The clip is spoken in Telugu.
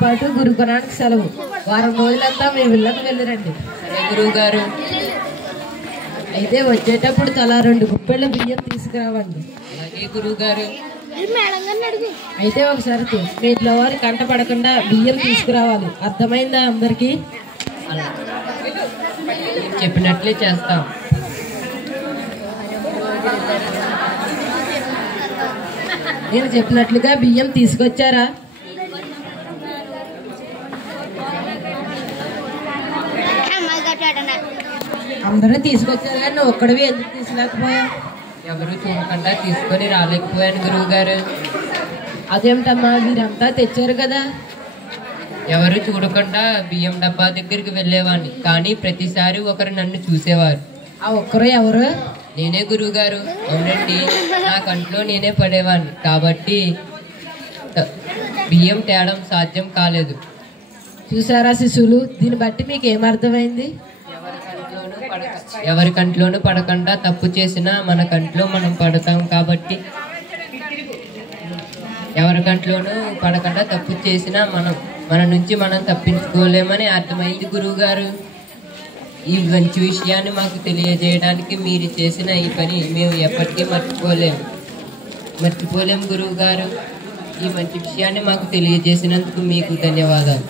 పాటు గురుకులానికి సెలవు. వారం రోజులంతా మీ ఇళ్ళకు వెళ్ళరండి. గురువు గారు. అయితే వచ్చేటప్పుడు తలా 2 గుప్పెళ్ళ బియ్యం తీసుకురావండి. అలాగే గురువు గారు. అయితే ఒక షరతు, మీ ఇంట్లో వారి కంట పడకుండా బియ్యం తీసుకురావాలి. అర్థమైందా అందరికి? చెప్పినట్లే చేస్తాం. నేను చెప్పినట్లుగా బియ్యం తీసుకొచ్చారా? అందరూ తీసుకొచ్చారు కానీ నువ్వు ఒక్కడివి ఎందుకు తీసుకురాకపోయా? ఎవరు చూడకుండా తీసుకొని రాలేకపోయాను గురువు గారు. అదేమిటమ్మా, మీరంతా తెచ్చారు కదా. ఎవరు చూడకుండా బియ్యం డబ్బా దగ్గరికి వెళ్ళేవాడిని, కానీ ప్రతిసారి ఒకరు నన్ను చూసేవారు. ఆ ఒక్కరు ఎవరు? నేనే గురువు గారు. అవునండి, నా కంట్లో నేనే పడేవాడిని కాబట్టి బియ్యం తేడం సాధ్యం కాలేదు. చూసారా శిశువులు, దీన్ని బట్టి మీకు ఏమర్థమైంది? ఎవరి కంట్లోనూ పడకుండా తప్పు చేసినా మన కంట్లో మనం పడతాం కాబట్టి, ఎవరి కంట్లోనూ పడకుండా తప్పు చేసినా మన నుంచి మనం తప్పించుకోలేమని అర్థమైంది గురువు గారు. ఈ మంచి విషయాన్ని మాకు తెలియజేయడానికి మీరు చేసిన ఈ పని మేము ఎప్పటికీ మర్చిపోలేము గురువు గారు. ఈ మంచి విషయాన్ని మాకు తెలియజేసినందుకు మీకు ధన్యవాదాలు.